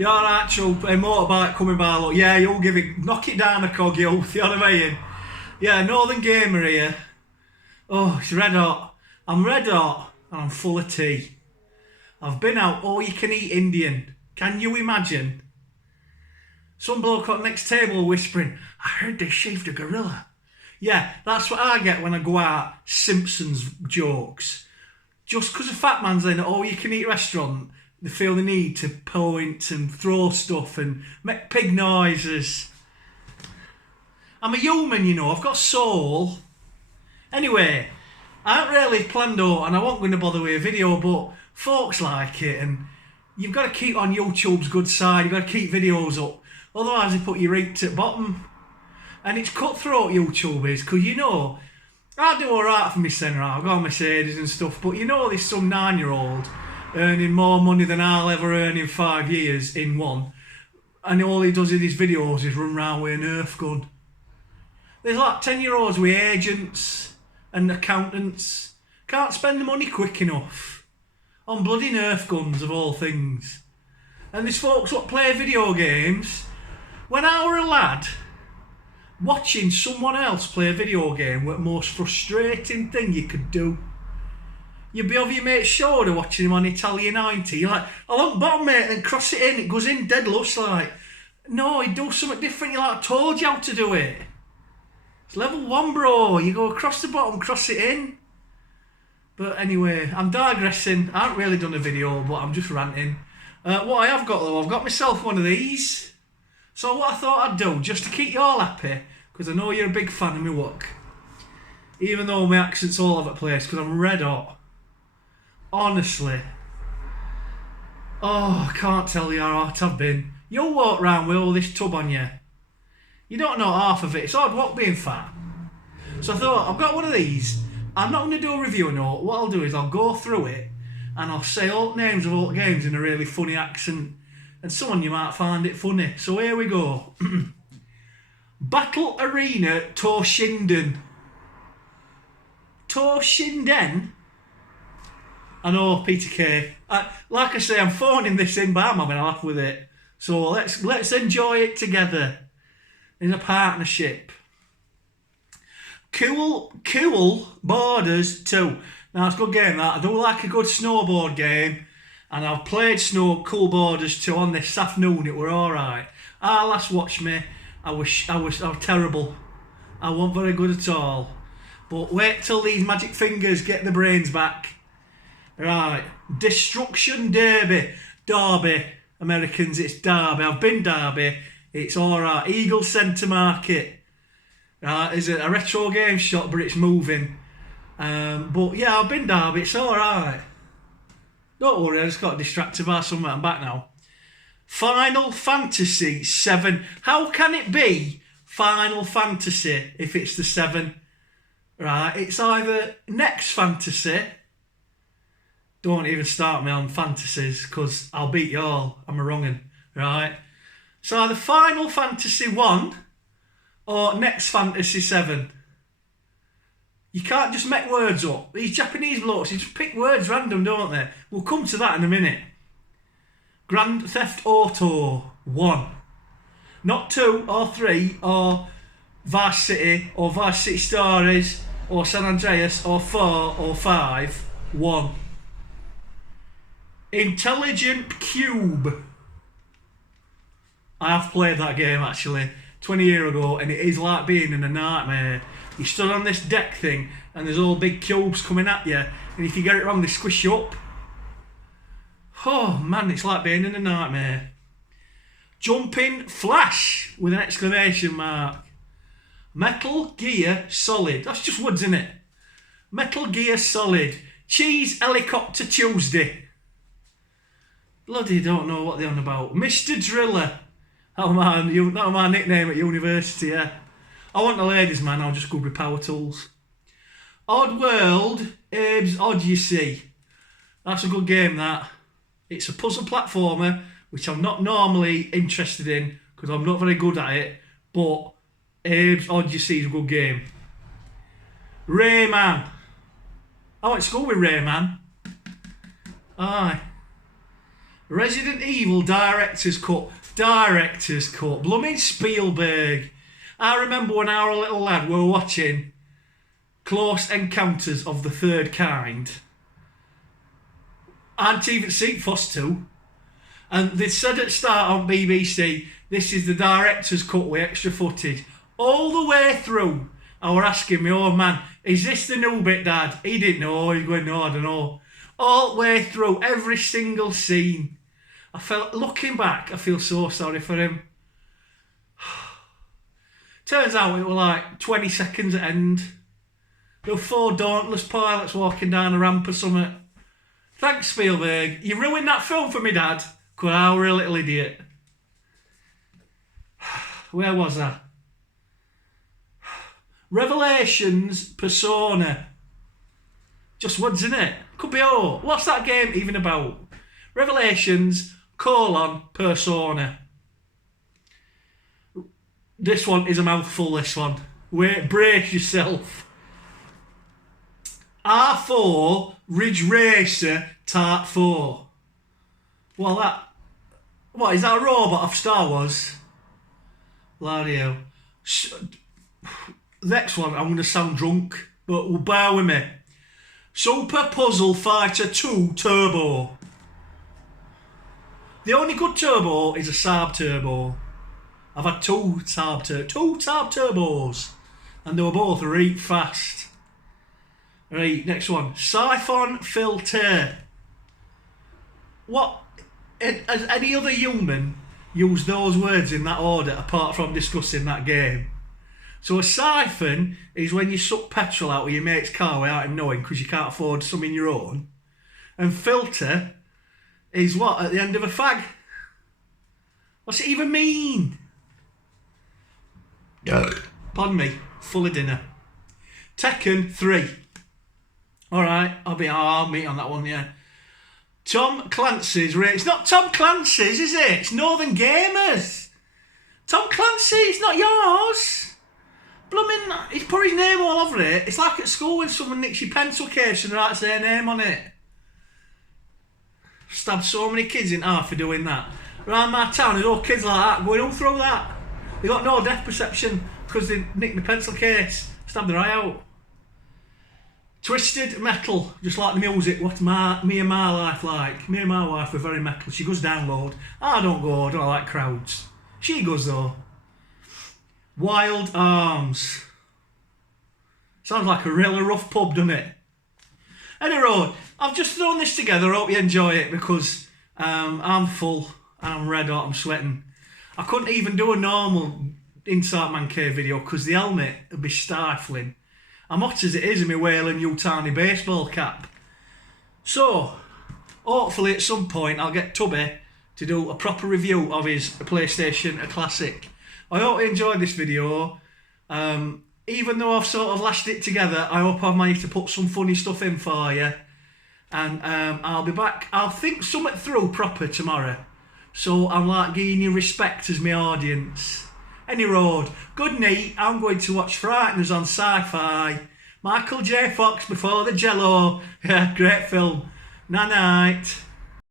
You're an actual motorbike coming by, look, yeah, you'll give it, knock it down a cog, you know what I mean? Yeah, Northern Gamer here. Oh, it's red hot. I'm red hot and I'm full of tea. I've been out all you can eat Indian. Can you imagine? Some bloke at the next table whispering, I heard they shaved a gorilla. Yeah, that's what I get when I go out Simpsons jokes. Just because a fat man's in an all you can eat restaurant, they feel the need to point and throw stuff and make pig noises. I'm a human, you know, I've got soul. Anyway, I haven't really planned out and I wasn't going to bother with a video, but folks like it and you've got to keep on YouTube's good side, you've got to keep videos up, otherwise they put your rate at bottom. And it's cutthroat YouTube is, because you know, I do alright for my centre, I've got a Mercedes and stuff, but you know there's some 9-year-old earning more money than I'll ever earn in 5 years in one, and all he does in his videos is run around with a Nerf gun. There's like 10-year-olds with agents and accountants, can't spend the money quick enough on bloody Nerf guns of all things. And there's folks what play video games. When I were a lad, watching someone else play a video game was the most frustrating thing you could do. You'd be over your mate's shoulder watching him on Italian 90. You're like, I want bottom, mate, and cross it in. It goes in dead lush, like. No, he'd do something different. You're like, I told you how to do it. It's level 1, bro. You go across the bottom, cross it in. But anyway, I'm digressing. I haven't really done a video, but I'm just ranting. What I have got, though, I've got myself one of these. So what I thought I'd do, just to keep you all happy, because I know you're a big fan of my work, even though my accent's all over the place, because I'm red hot. Honestly. Oh, I can't tell you how hot I've been. You'll walk round with all this tub on you. You don't know half of it. It's hard work being fat. So I thought, I've got one of these. I'm not going to do a review note. What I'll do is I'll go through it and I'll say all the names of all the games in a really funny accent. And someone you might find it funny. So here we go. Battle Arena Toshinden. Toshinden? I know, Peter Kay. Like I say, I'm phoning this in, but I'm having a laugh with it. So let's enjoy it together in a partnership. Cool Borders 2. Now it's a good game that. I do like a good snowboard game, and I've played Cool Borders 2 on this afternoon. It were alright. Last watch me, I was terrible. I wasn't very good at all. But wait till these magic fingers get the brains back. Right, Destruction Derby. Americans, it's Derby. I've been Derby. It's alright. Eagle Centre Market. Right, is it a retro game shop, but it's moving. But yeah, I've been Derby. It's alright. Don't worry, I just got distracted by something. I'm back now. Final Fantasy 7. How can it be Final Fantasy if it's the 7? Right, it's either Next Fantasy. Don't even start me on fantasies, because I'll beat you all. I'm a wrong'un, right? So either Final Fantasy 1 or Next Fantasy 7. You can't just make words up. These Japanese blokes, they just pick words random, don't they? We'll come to that in a minute. Grand Theft Auto 1. Not 2 or 3 or Vice City or Vice City Stories or San Andreas or 4 or 5. 1. Intelligent Cube. I have played that game actually 20 years ago, and it is like being in a nightmare. You stood on this deck thing and there's all big cubes coming at you, and if you get it wrong they squish you up. Oh man, it's like being in a nightmare. Jumping Flash with an exclamation mark. Metal Gear Solid. That's just words, isn't it? Metal Gear Solid. Cheese Helicopter Tuesday. Bloody don't know what they're on about. Mr. Driller. That was my nickname at university, yeah. I want the ladies, man. I'll just go with power tools. Odd World, Abe's Odyssey. That's a good game, that. It's a puzzle platformer, which I'm not normally interested in, because I'm not very good at it, but Abe's Odyssey is a good game. Rayman. I went to school with Rayman. Aye. Resident Evil Director's Cut. Director's Cut. Blooming Spielberg. I remember when I was a little lad, we were watching Close Encounters of the Third Kind. I hadn't even seen Fuss 2. And they said at the start on BBC, this is the director's cut with extra footage. All the way through, I were asking me, oh man, is this the new bit, Dad? He didn't know. He was going, no, I don't know. All the way through, every single scene. I felt, looking back, I feel so sorry for him. Turns out it was like 20 seconds at end. There were 4 dauntless pilots walking down a ramp or something. Thanks, Spielberg. You ruined that film for me, Dad. Because I were a little idiot. Where was I? Revelations, Persona. Just words, innit? Could be all. What's that game even about? Revelations, Persona. This one is a mouthful, this one. Wait, brace yourself. R4, Ridge Racer, Tart 4. Well, that... What, is that a robot off Star Wars? Ladio. Next one, I'm going to sound drunk, but bear with me. Super Puzzle Fighter 2 Turbo. The only good turbo is a Saab Turbo. I've had two Saab Turbos, and they were both right fast. Right, next one. Siphon Filter. What? Has any other human used those words in that order apart from discussing that game? So a siphon is when you suck petrol out of your mate's car without him knowing because you can't afford some in your own. And filter is what? At the end of a fag? What's it even mean? Pardon me, full of dinner. Tekken 3. Alright, I'll meet on that one, yeah. Tom Clancy's race. It's not Tom Clancy's, is it? It's Northern Gamers. Tom Clancy, it's not yours. Blooming, he's put his name all over it. It's like at school when someone nicks your pencil case and writes their name on it. Stabbed so many kids in half for doing that. Around my town, there's all kids like that going all through that. They got no death perception because they nicked my pencil case. Stabbed their eye out. Twisted Metal, just like the music. What's me and my life like? Me and my wife are very metal. She goes download. I don't go, I don't like crowds. She goes though. Wild Arms. Sounds like a really rough pub, doesn't it? Anyway, I've just thrown this together. I hope you enjoy it because I'm full. I'm red hot. I'm sweating. I couldn't even do a normal Inside Man Cave video because the helmet would be stifling. I'm hot as it is in my Whalen Yutani baseball cap. So, hopefully at some point I'll get Tubby to do a proper review of his PlayStation Classic. I hope you enjoyed this video. Even though I've sort of lashed it together, I hope I've managed to put some funny stuff in for you. And I'll be back. I'll think something through proper tomorrow. So I'm like giving you respect as my audience. Any road. Good night. I'm going to watch Frighteners on Sci-Fi. Michael J. Fox Before the Jello. Yeah, great film. Night night.